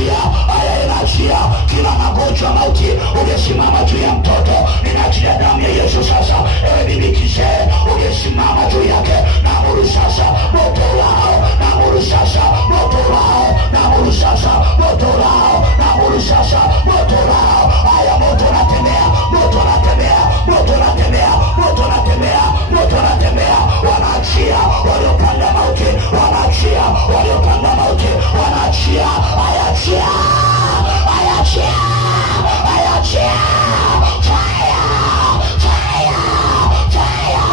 inaachia, haya inaachia kila magonjwa mauti uliyesimama juu ya mtoto, ninaachia damu ya Yesu sasa. Ewe bibi kizee uliyesimama juu yake, naamuru sasa moto lao, naamuru sasa moto lao, naamuru sasa moto lao, naamuru sasa moto lao. Haya moto unatembea, moto unatembea, moto unatembea, moto unatembea, moto unatembea. Wanaachia waliopanda mauti, wanaachia waliopanda mauti, wanaachia. Ayachia, ayachia, ayachia. Fire, fire, fire.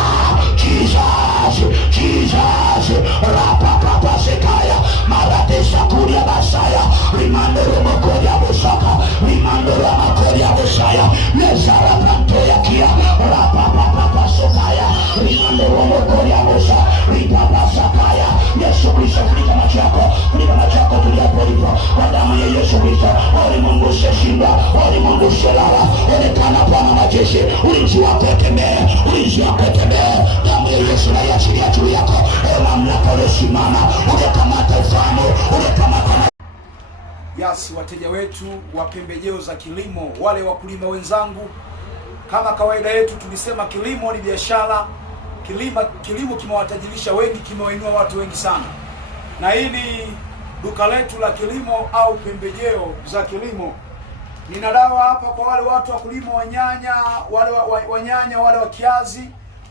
Jesus, Jesus. Rapapapa sekaya, maradesha kuria basaya, rimando romokoria busaka, rimando romokoria busaya, nezara pantoya kia, rapapapa sokaya, rimando romokoria busa, ripapa sakaya. Yesu Kristo, funika macho yako, funika macho yako tuliapo hivyo, kwa damu ya Yesu Kristo. Ulimwengu usishinda, ulimwengu usilala, onekana Bwana majeshi, ulinzi wako tembee, ulinzi wako tembee. Damu ya Yesu na iachilia juu yako, mamlaka uliyosimama, ulikamata ufahamu, ulikamata. Yasi wateja wetu wa pembejeo za kilimo, wale wakulima wenzangu, kama kawaida yetu tulisema kilimo ni biashara. Kilimo kimewatajirisha wengi, kimewainua watu wengi sana, na hili duka letu la kilimo au pembejeo za kilimo. Nina dawa hapa kwa wale watu wakulima wa nyanya, wale nyanya, wale wa kiazi,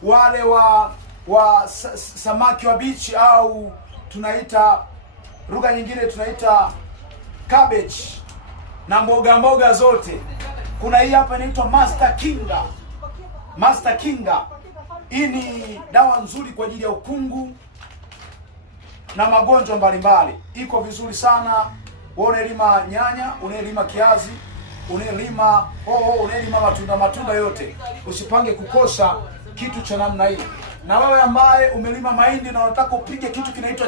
wale wa samaki wa bichi, au tunaita lugha nyingine tunaita cabbage, na mboga zote. Kuna hii hapa inaitwa Master Kinga. Master Kinga hii ni dawa nzuri kwa ajili ya ukungu na magonjwa mbalimbali. Iko vizuri sana. Wewe unalima nyanya, unalima kiazi, unalima unalima matunda yote, usipange kukosa kitu cha namna hii. Na wewe ambaye umelima mahindi na unataka upige kitu kinaitwa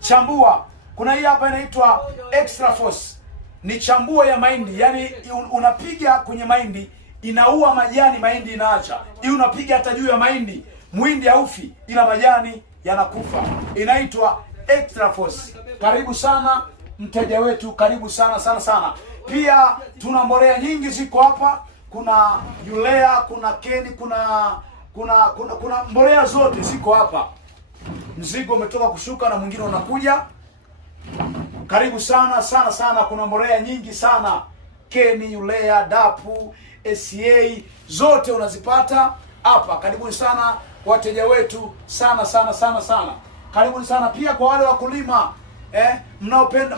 chambua, kuna hii hapa inaitwa Extra Force. Ni chambua ya mahindi, yani unapiga kwenye mahindi, inaua majani, mahindi inaacha. Hii unapiga hata juu ya mahindi, muhindi haufi ila majani yanakufa. Inaitwa Extra Force. Karibu sana mteja wetu, karibu sana sana sana. Pia tuna mbolea nyingi ziko hapa. Kuna Urea, kuna Keni, kuna mbolea zote ziko hapa. Mzigo umetoka kushuka na mwingine unakuja. Karibu sana sana sana. Kuna mbolea nyingi sana, Keni, Urea, Dapu, SCA, zote unazipata hapa. Karibuni sana wateja wetu, sana sana sana sana. Karibuni sana pia kwa wale wakulima mnaopenda